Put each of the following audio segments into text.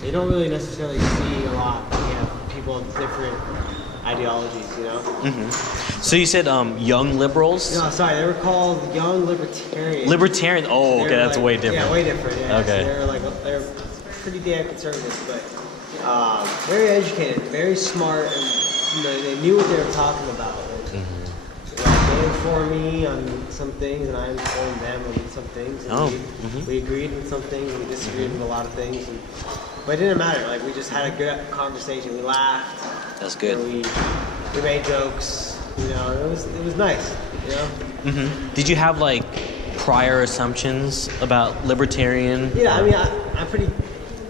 They don't really necessarily see a lot. People of different ideologies, So you said young liberals? No, sorry, they were called young libertarians. Libertarian? Oh, okay, that's way different. Yeah, way different. Yeah. Okay. So they're pretty damn conservative, but very educated, very smart, and they knew what they were talking about. They informed me on some things, and I informed them on some things. And we agreed with some things, and we disagreed with a lot of things. But it didn't matter. Like, we just had a good conversation. We laughed. That's good. We made jokes. It was nice. Did you have like prior assumptions about libertarian? Yeah, I mean, I'm pretty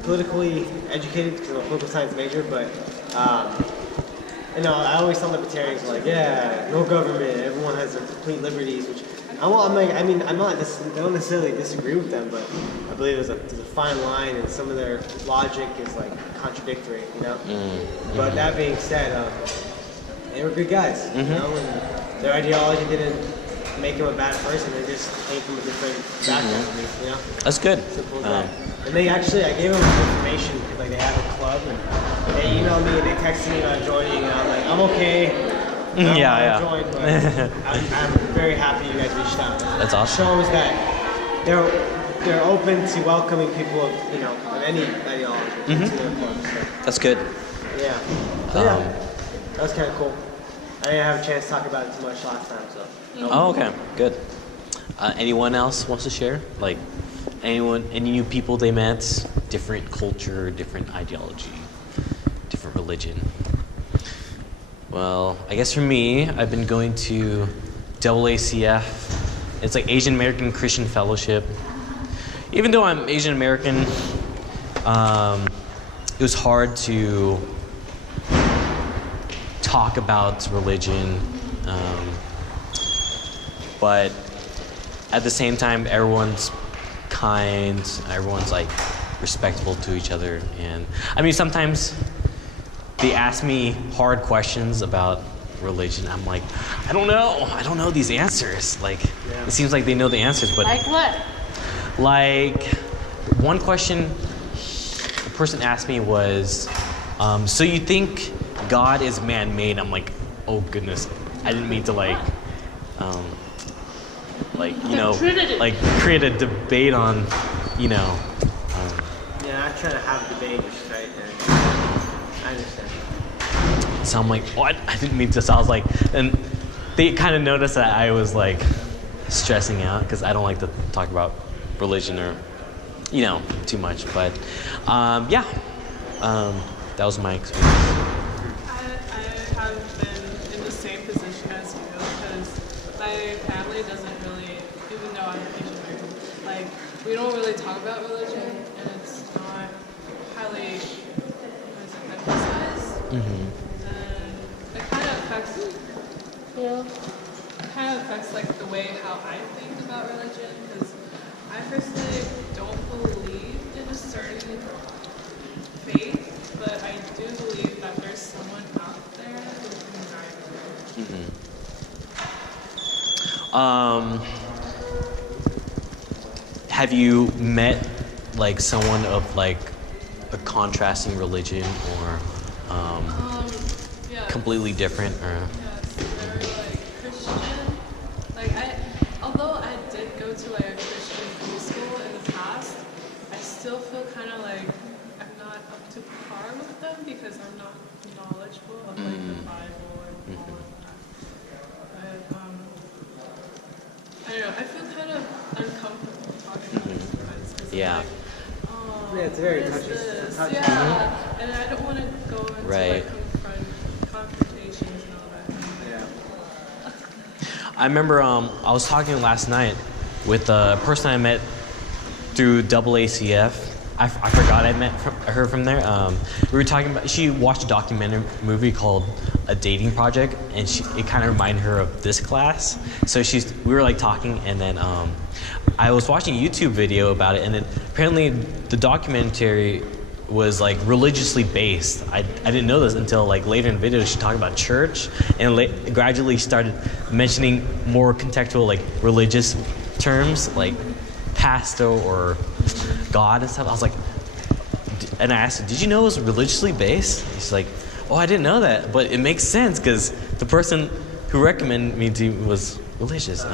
politically educated because I'm a political science major, but I always thought libertarians were like, yeah, no government, everyone has their complete liberties, which I don't necessarily disagree with them, but I believe there's a fine line, and some of their logic is like contradictory, But that being said, they were good guys, and their ideology didn't make them a bad person. They just came from a different background than me, That's good. Simple as that. And I gave them information because they have a club, and they emailed me and they texted me about joining, and I was like, I'm okay. I don't want to join, but I'm very happy you guys reached out. That's awesome. It shows that they're open to welcoming people of any ideology into their club. So. That's good. Yeah. That was kind of cool. I didn't have a chance to talk about it too much last time, so. Oh, okay, good. Anyone else wants to share? Like, any new people they met, different culture, different ideology, different religion? Well, I guess for me, I've been going to AACF. It's like Asian American Christian Fellowship. Even though I'm Asian American, it was hard to talk about religion, but at the same time, everyone's kind, everyone's like respectful to each other, and I mean sometimes they ask me hard questions about religion. I'm like, I don't know these answers. Like, it seems like they know the answers, but like what? Like, one question the person asked me was, so you think God is man-made? I'm like, oh goodness, I didn't mean to create a debate on, Yeah, I'm trying to have a debate, right? I understand. So I'm like, what? I didn't mean to. So I was like, and they kind of noticed that I was like stressing out because I don't like to talk about religion or, too much. But that was my experience. I have been in the same position as you because my family doesn't really, even though I'm Asian American, like we don't really talk about religion, and it's not highly emphasized. And it kind of affects like the way how I think about religion, because I personally don't believe in a certain faith, but I do believe that there's someone out there who can guide me. Have you met like someone of like a contrasting religion or completely different or? Yes, they're like Christian. Although I did go to like a Christian preschool in the past, I still feel kind of like I'm not up to par with them because I'm not knowledgeable of like the Bible and all of that. But I don't know. I feel kind of uncomfortable talking about it sometimes because It's very touchy. And I don't want to go into like confrontations and all that. I remember I was talking last night with a person I met through AACF. I forgot I met her from there. We were talking about, she watched a documentary movie called A Dating Project, and it kind of reminded her of this class. So we were like talking, and then I was watching a YouTube video about it, and then apparently the documentary was like religiously based. I didn't know this until like later in the video. She talked about church and gradually started mentioning more contextual like religious terms like pastor or God and stuff. I was like, and I asked her, did you know it was religiously based? She's like, oh, I didn't know that, but it makes sense because the person who recommended me to was religious.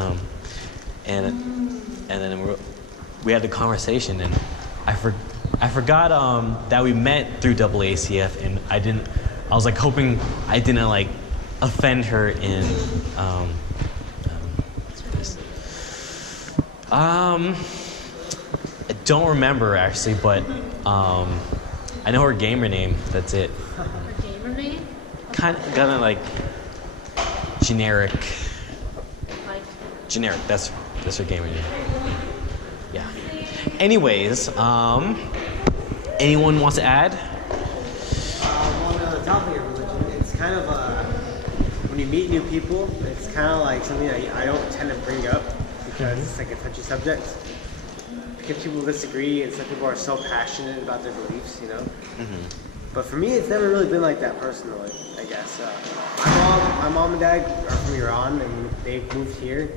And then we had the conversation, and I forgot that we met through AACF, and I was like hoping I didn't like offend her in this. I don't remember actually, but I know her gamer name. That's it. Her gamer name? Kind of like generic. Like, Generic. That's her gamer name. Yeah. Anyways, anyone wants to add? Well, on the topic of religion, it's kind of when you meet new people, it's kind of like something that I don't tend to bring up because it's like a touchy subject. Because people disagree, and some people are so passionate about their beliefs, you know. But for me, it's never really been like that personally. I guess my mom and dad are from Iran, and they moved here.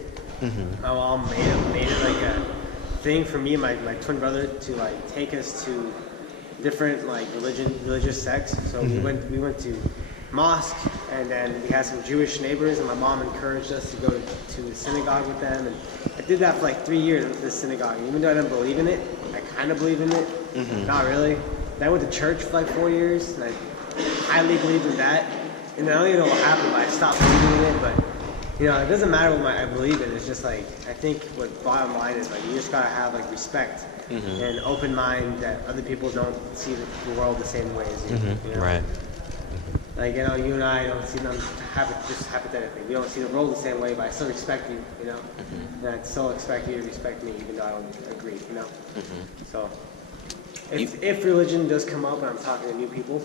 My mom made it like a thing for me and my twin brother to like take us to different like religious sects. So we went to mosque, and then we had some Jewish neighbors, and my mom encouraged us to go to the synagogue with them, and I did that for like 3 years at this synagogue. And even though I didn't believe in it, I kind of believe in it, not really. Then I went to church for like 4 years, and I highly believed in that. And I don't even know what happened, but I stopped believing in it. But you know, it doesn't matter what I believe in. It's just like I think what bottom line is like you just gotta have like respect and open mind that other people don't see the world the same way as you. You know? Right. Like, you know, you and I don't see them just hypothetically. We don't see the world the same way, but I still respect you, you know? And I still expect you to respect me, even though I don't agree, you know? So, if religion does come up and I'm talking to new people,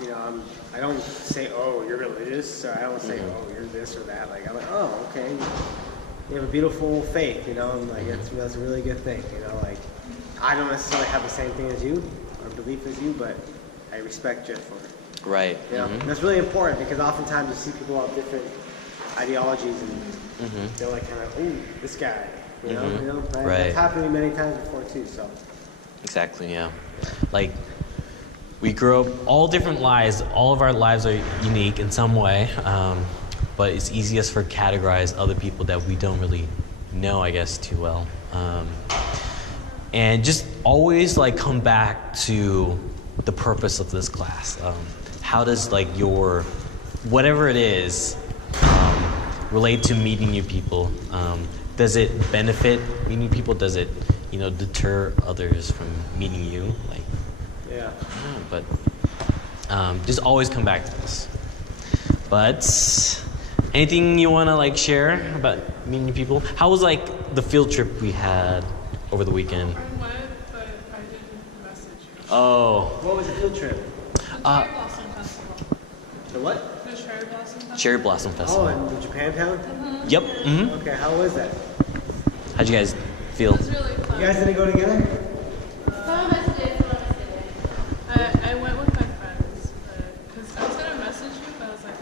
you know, I don't say, oh, you're religious, or I don't say, oh, you're this or that. Like, I'm like, oh, okay. You have a beautiful faith, you know, and like, that's a really good thing, you know? Like, I don't necessarily have the same thing as you, or belief as you, but I respect you for it. Right. You know, and that's really important because oftentimes you see people have different ideologies and they're like kind of, ooh, this guy, you know, Right. That's happened to me many times before too. So Exactly. Yeah. Like we grew up all different lives. All of our lives are unique in some way, but it's easiest for categorize other people that we don't really know, I guess, too well. And just always like come back to the purpose of this class. How does like your, whatever it is, relate to meeting new people? Does it benefit meeting people? Does it, you know, deter others from meeting you? Like, yeah. But just always come back to this. But anything you want to like share about meeting new people? How was like the field trip we had over the weekend? I went, but I didn't message you. Oh. What was the field trip? Cherry Blossom Festival. The what? The Cherry Blossom Festival. Cherry Blossom Festival. Oh, in the Japantown? Yep. Okay, how was that? How'd you guys feel? It was really fun. You guys didn't go together? I went with my friends, because I was going to message you, but I was like,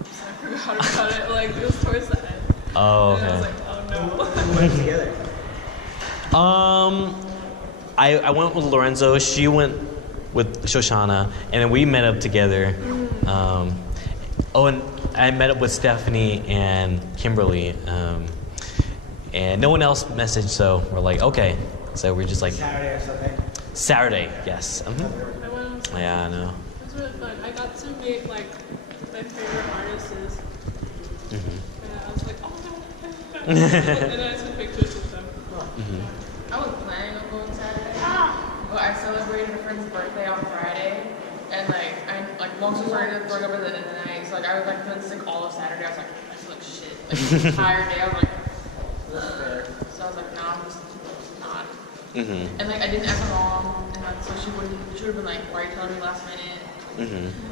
oops, I forgot about it. Like, it was towards the end. Oh, And I was okay. like, oh no. Who went together? I went with Lorenzo. She went with Shoshana, and then we met up together. And I met up with Stephanie and Kimberly, and no one else messaged, so we're like, okay. So we're just like Saturday or something? Saturday, yes. I went on Saturday. Yeah, I know. It was really fun. I got to meet, like, my favorite artists. And I was like, oh no. And then I took pictures with them. I was planning on going Saturday, but I celebrated a friend's birthday on Friday, and like long story short, throwing up at the end of the night. So like I was like feeling sick all of Saturday. I was like, I feel like shit. Like the entire day, I was like, ugh. So I was like, nah, I'm just not. And like I didn't ask my mom, and like, so she would have been like, why are you telling me last minute?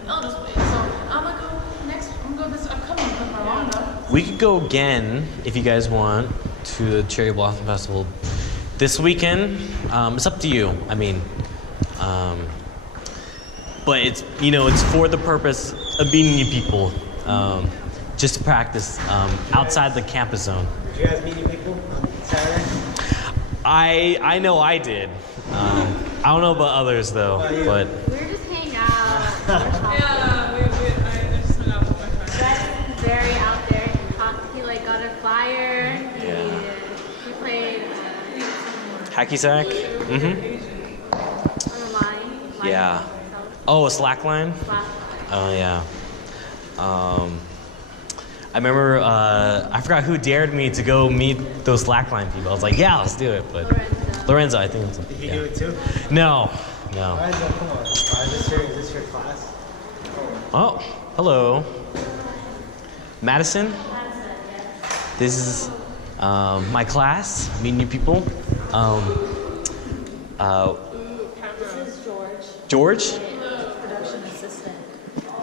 I'll just wait. So I'm gonna go next. I'm gonna go this upcoming with my mom though. We could go again if you guys want to the Cherry Blossom Festival this weekend. It's up to you. I mean, but it's, you know, it's for the purpose of meeting new people, just to practice outside the campus zone. Did you guys meet new people on Saturday? I know I did. I don't know about others though, but We're just hanging out. We're talking. Yeah, I just hung out with my friends. Brett is very out there. He like got a flyer. He played hacky sack. Mm-hmm. on the line. Yeah. Oh, a slackline. Oh yeah. I remember I forgot who dared me to go meet those slackline people. I was like, yeah, let's do it. But Lorenzo, I think. Did he do it too? No. Lorenzo, come on. Is this your class? Oh, hello. Madison? This is my class, meet new people. This is George. George? Production assistant.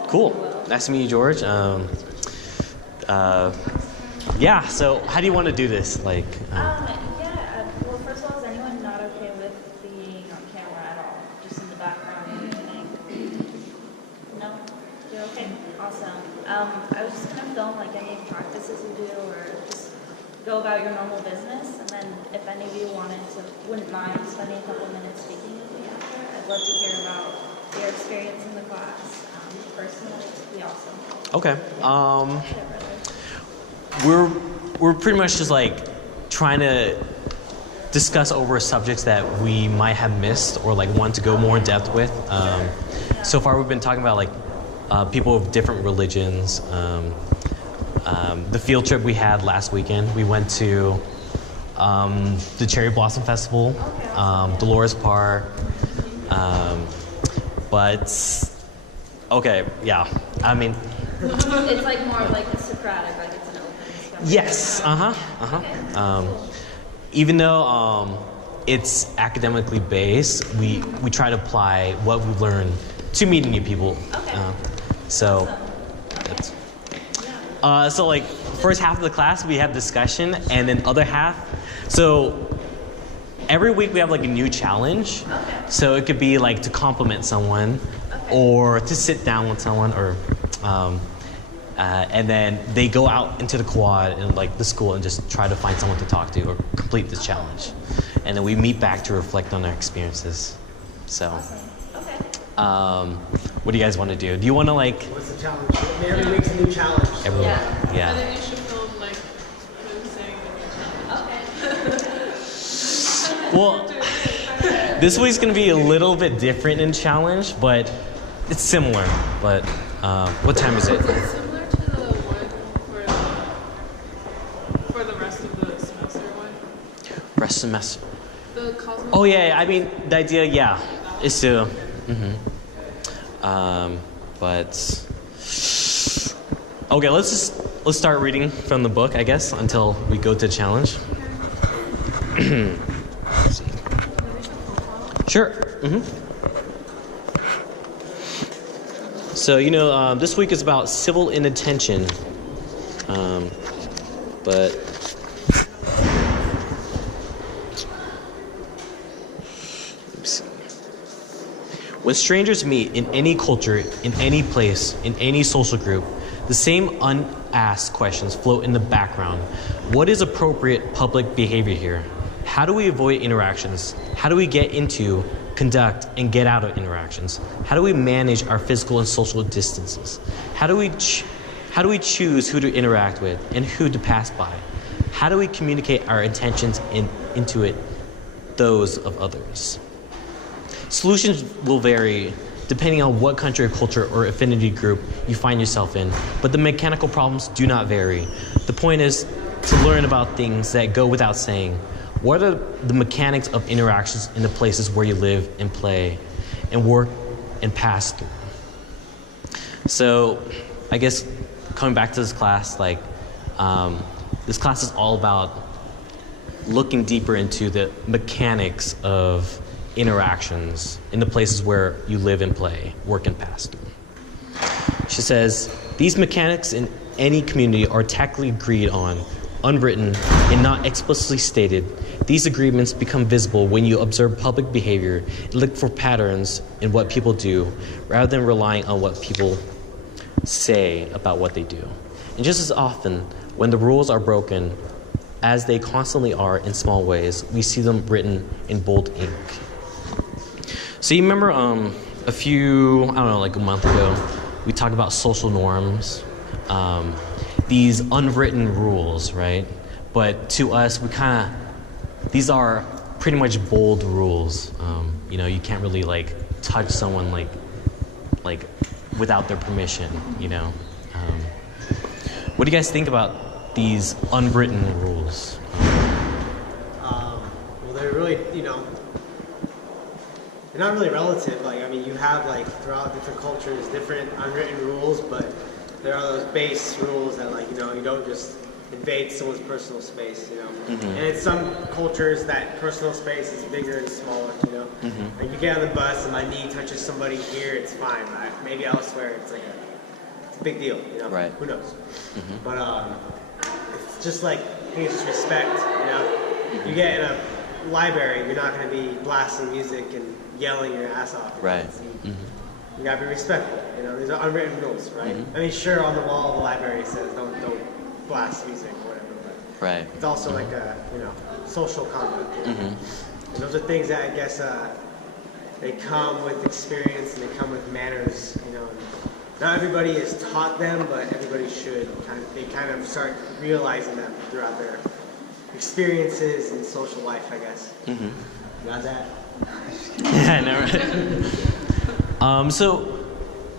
Cool. Nice to meet you, George. Yeah, so how do you want to do this? Like, Well, first of all, is anyone not okay with being on camera at all? Just in the background or anything? No? You're okay? Awesome. I was just gonna film like any practices you do or just go about your normal business, and then if any of you wouldn't mind spending a couple minutes speaking with me after, I'd love to hear about your experience in the class. Personally, it'd be awesome. okay. Yeah, brother. We're pretty much just like trying to discuss over subjects that we might have missed or like want to go more in depth with. So far, we've been talking about like people of different religions. The field trip we had last weekend, we went to the Cherry Blossom Festival, Dolores Park, but okay, yeah. I mean, It's like more of like a Socratic, like it's an open discussion. yes, even though it's academically based, we try to apply what we learn to meeting new people. Okay. So that's so like first half of the class we have discussion, and then other half. So every week we have like a new challenge. Okay. So it could be like to compliment someone, or to sit down with someone, or and then they go out into the quad and like the school and just try to find someone to talk to or complete this challenge, and then we meet back to reflect on our experiences. So, what do you guys want to do? Do you want to like? What's the challenge? Every week's a new challenge. So. Yeah. And then you should film like him saying the new challenge. Well, this week's gonna be a little bit different in challenge, but it's similar. But what time is it? Is it similar to the one for the rest of the semester one? Rest semester. The cosmos. Oh yeah, I mean the idea, yeah, is to. But okay, let's start reading from the book, I guess, until we go to the challenge. Sure. So this week is about civil inattention, but. When strangers meet in any culture, in any place, in any social group, the same unasked questions float in the background. What is appropriate public behavior here? How do we avoid interactions? How do we get into, conduct, and get out of interactions? How do we manage our physical and social distances? How do we choose who to interact with and who to pass by? How do we communicate our intentions into it, those of others? Solutions will vary depending on what country or culture or affinity group you find yourself in, but the mechanical problems do not vary. The point is to learn about things that go without saying. What are the mechanics of interactions in the places where you live and play and work and pass through? So I guess coming back to this class, this class is all about looking deeper into the mechanics of interactions in the places where you live and play, work and pass through. She says, these mechanics in any community are tacitly agreed on, unwritten, and not explicitly stated. These agreements become visible when you observe public behavior and look for patterns in what people do, rather than relying on what people say about what they do. And just as often, when the rules are broken, as they constantly are in small ways, we see them written in bold ink. So you remember a few, I don't know, like a month ago, we talked about social norms, these unwritten rules, right? But to us, these are pretty much bold rules. You know, you can't really like touch someone like without their permission, you know? What do you guys think about these unwritten rules? Well, they're really, you know, they're not really relative. Like, I mean, you have like throughout different cultures, different unwritten rules, but there are those base rules that, like, you know, you don't just invade someone's personal space, you know. And in some cultures, that personal space is bigger and smaller, you know. Like, you get on the bus and my knee touches somebody here, it's fine. Maybe elsewhere, it's like it's a big deal, you know. Right. Who knows? But it's just like, I think it's just respect, you know. You get in a library, you're not going to be blasting music and yelling your ass off. Right. You gotta be respectful. You know, these are unwritten rules, right? I mean, sure, on the wall of the library it says don't blast music or whatever, but Right. it's also like a, you know, social conduct. You know? And those are things that I guess they come with experience and they come with manners. You know, and not everybody is taught them, but everybody should. They kind of start realizing them throughout their experiences in social life, I guess. You got that? Yeah, I know, right? So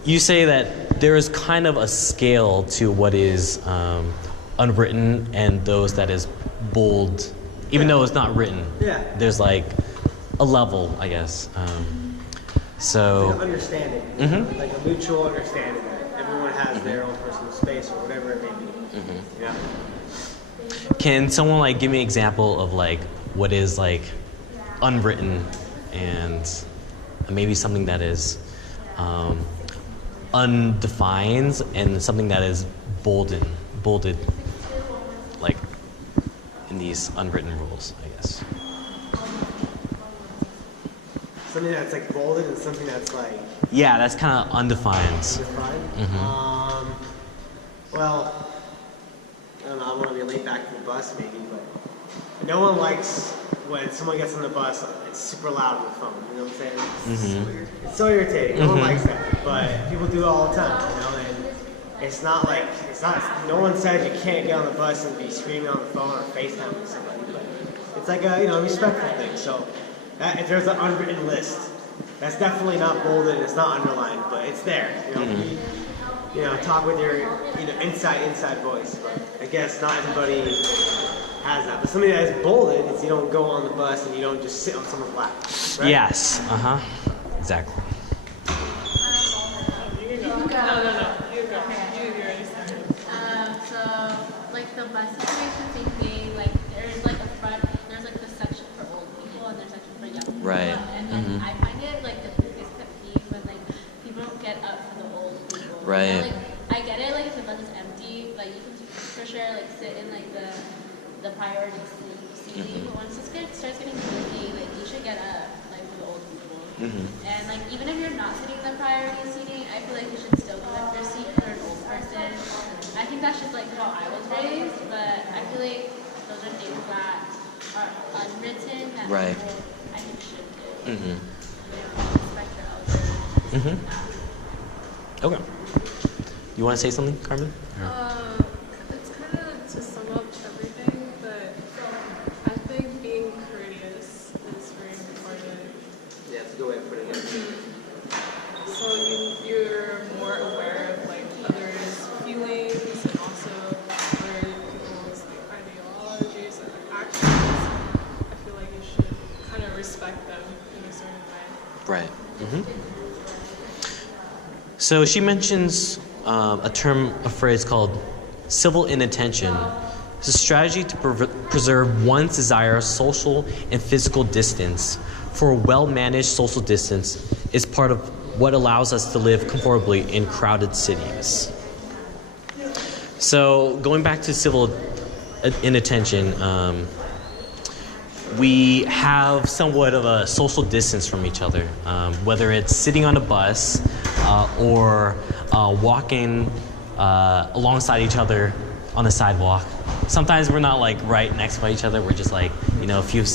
you say that there is kind of a scale to what is unwritten and those that is bold, even though it's not written. Yeah. There's like a level, I guess. So Like an understanding, you know, like a mutual understanding that everyone has their own personal space or whatever it may be. You know? can someone like give me an example of like what is like unwritten and maybe something that is undefined and something that is bolded, like in these unwritten rules, I guess. Something that's like bolded and something that's like Yeah, that's kind of undefined. defined. Well, I don't know. I want to be late back to the bus, maybe, but no one likes when someone gets on the bus. It's super loud on the phone. You know what I'm saying? It's so irritating. No one likes that, but people do it all the time. You know, and it's not like No one says you can't get on the bus and be screaming on the phone or FaceTime with somebody, but it's like a respectful thing. So if there's an unwritten list, that's definitely not bolded. It's not underlined, but it's there. You know, talk with your inside voice. But I guess not everybody has that. But something that is bolded is you don't go on the bus and you don't just sit on someone's lap. Right? Yes. Exactly. No. You go. You already started. So, like the bus situation, same thing. Like there's like there's like the section for old people and there's section for young people. Right. And then I find it like the biggest pet peeve when like people don't get up for the old people. Right. And, like I get it, like if the bus is empty, like you can for sure like sit in like the priority seat. But once it starts getting busy, like you should get up like for the old people. And like even if you're not sitting in the priority seating, I feel like you should still go up your seat for an old person. I think that's just like how I was raised, but I feel like those are things that are unwritten that Right. people I think should do. Respect your elders. Okay. You want to say something, Carmen? It's kind of to sum up everything, but I think being courteous is very important. Yeah, that's a good way of putting it. So you're more aware of like others' feelings and also other people's like ideologies and their actions. I feel like you should kind of respect them in a certain way. Right. So she mentions a phrase called civil inattention. It's a strategy to preserve one's desire of social and physical distance. For a well-managed social distance is part of what allows us to live comfortably in crowded cities. So going back to civil inattention, we have somewhat of a social distance from each other, whether it's sitting on a bus or walking alongside each other on the sidewalk. Sometimes we're not like right next to each other, we're just like, a few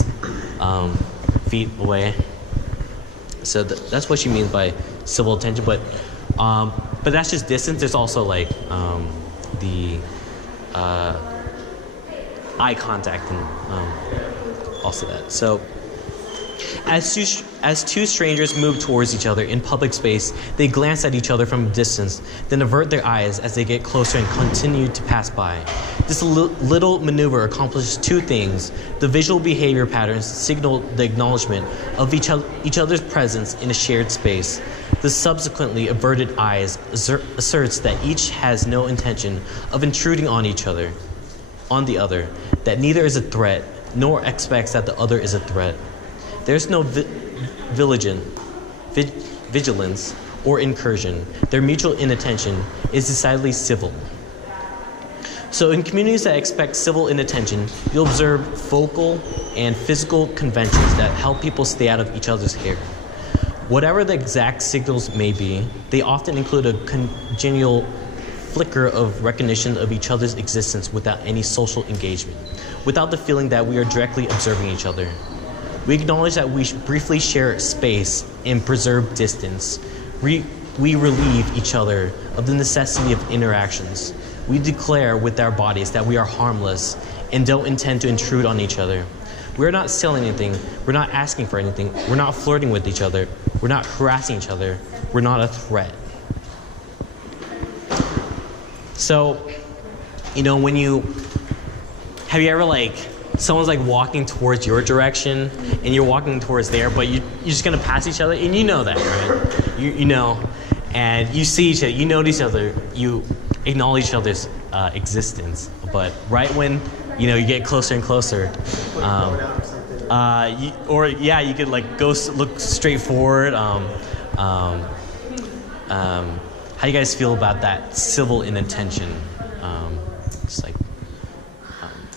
feet away. So that's what she means by civil attention. But that's just distance. There's also like the eye contact and also that. So as two strangers move towards each other in public space, they glance at each other from a distance, then avert their eyes as they get closer and continue to pass by. This little maneuver accomplishes two things. The visual behavior patterns signal the acknowledgement of each other's presence in a shared space. The subsequently averted eyes asserts that each has no intention of intruding on the other, that neither is a threat, nor expects that the other is a threat. There's no vigilance or incursion. Their mutual inattention is decidedly civil. So in communities that expect civil inattention, you'll observe vocal and physical conventions that help people stay out of each other's hair. Whatever the exact signals may be, they often include a congenial flicker of recognition of each other's existence without any social engagement, without the feeling that we are directly observing each other. We acknowledge that we briefly share space and preserve distance. We relieve each other of the necessity of interactions. We declare with our bodies that we are harmless and don't intend to intrude on each other. We're not selling anything. We're not asking for anything. We're not flirting with each other. We're not harassing each other. We're not a threat. So, when have you ever someone's walking towards your direction and you're walking towards there, but you're just gonna pass each other, and you know that, right? You know, and you see each other, you notice each other, you acknowledge each other's existence, but right when you get closer and closer, you could go look straight forward. How do you guys feel about that civil inattention?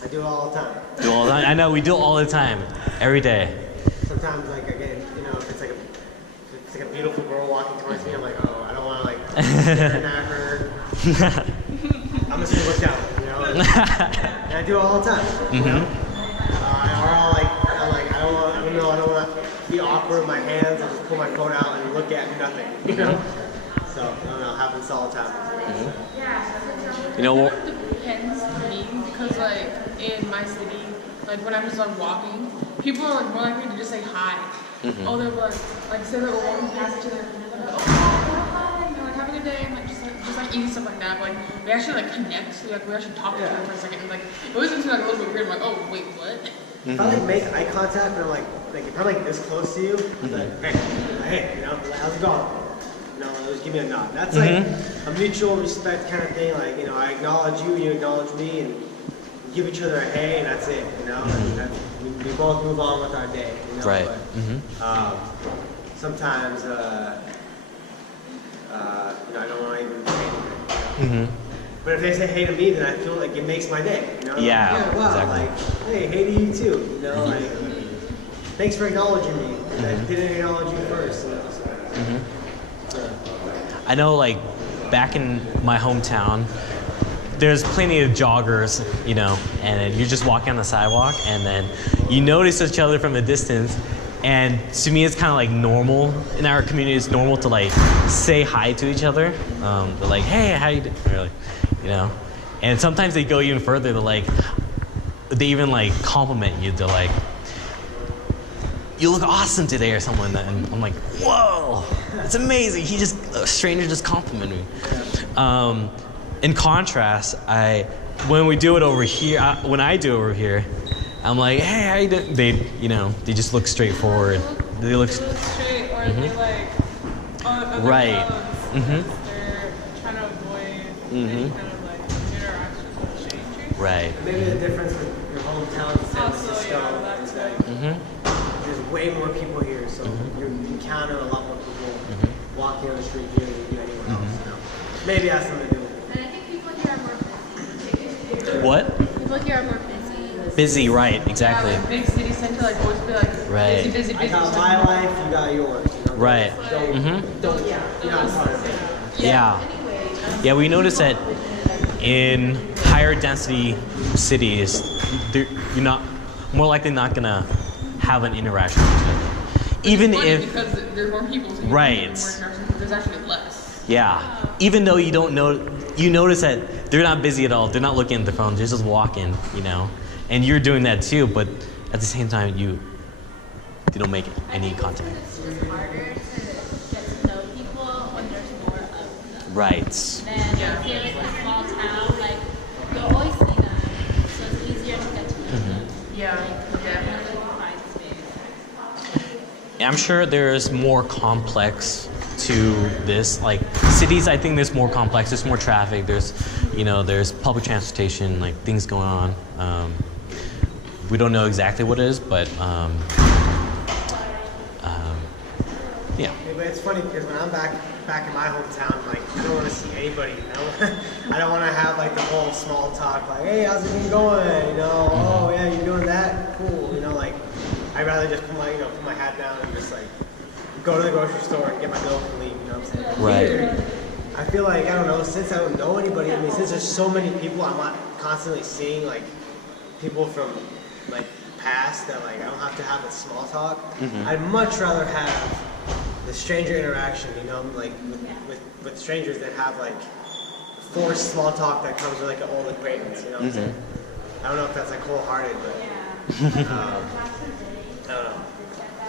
I do it all the time. Do all the time? I know, we do it all the time, every day. Sometimes, again, if it's like a beautiful girl walking towards me, I'm like, oh, I don't want to stare at her. I'm just gonna look down, And I do it all the time. I don't want to be awkward with my hands and just pull my phone out and look at nothing, So I don't know, it happens all the time. Depends for me because in my city, when I'm just walking, people are more likely to just say hi. Oh, they'll say they're walking past each other and they're like, oh hi, have a good day, and just easy stuff like that. We actually connect, so we actually talk to each other for a second. And, it was into a little bit weird. I'm like, oh wait, what? If I make eye contact and I'm if I'm this close to you, I'm like, hey, how's it going? Just give me a nod. That's a mutual respect kind of thing. I acknowledge you, you acknowledge me, and give each other a hey, and that's it. And we both move on with our day. Right. But, sometimes, I don't want to even say anything. But if they say hey to me, then I feel like it makes my day. Yeah, wow, exactly. Hey to you too. Thanks for acknowledging me. I didn't acknowledge you first. I know, back in my hometown, there's plenty of joggers, and you're just walking on the sidewalk, and then you notice each other from a distance, and to me, it's kind of normal. In our community, it's normal to say hi to each other. They're like, hey, how you doing? And sometimes they go even further. They even compliment you. They're like, you look awesome today or something like that. And I'm like, whoa, it's amazing. A stranger just complimented me. In contrast, when we do it over here, when I do it over here, I'm like, hey, how you doing? They just look straight forward. They look straight, or they right. They're trying to avoid any kind of interactions with strangers. Right. Maybe the difference with your hometown in San Francisco is that there's way more people here, so you encounter a lot more people walking on the street here than you do anywhere else. Maybe that's something to do with it. And I think people here are more busy. What? People here are more busy. Busy, right? Exactly. Yeah, big city center, always be right. busy. I got my life, you got yours. Right. You're not part of it. Yeah, we noticed that in higher density cities, you're more likely not gonna have an interaction with each other. even It's funny if because there's more people, so you Right. think more interactions, but there's actually less. yeah, even though you don't know, you notice that they're not busy at all. They're not looking at their phones. They're just walking, you know, and you're doing that too. But at the same time, you don't make any contact. It's just harder to get to know people when there's more of them. Right. Then Yeah. if you're like a small town, like you'll always see them, so it's easier to get to know them. Yeah. Like, Yeah. definitely find space. I'm sure there's more complex to this. Like cities, I think there's more complex. There's more traffic. There's, you know, there's public transportation, like things going on. We don't know exactly what it is, but yeah. Yeah, but it's funny because when I'm back in my hometown, like I don't want to see anybody. I don't want to have like the whole small talk, like, hey, how's it been going? You know, oh yeah, you're doing that, cool. You know, like I'd rather just put my hat down and just like go to the grocery store and get my milk and leave. You know what I'm saying? Right. Here, I feel like I don't know. Since I don't know anybody, I mean, since there's so many people, I'm not constantly seeing like people from like past that like I don't have to have a small talk. I'd much rather have the stranger interaction, you know, like with strangers that have like forced small talk that comes with like an old acquaintance, you know what I'm saying? I don't know if that's like wholehearted, but I don't know.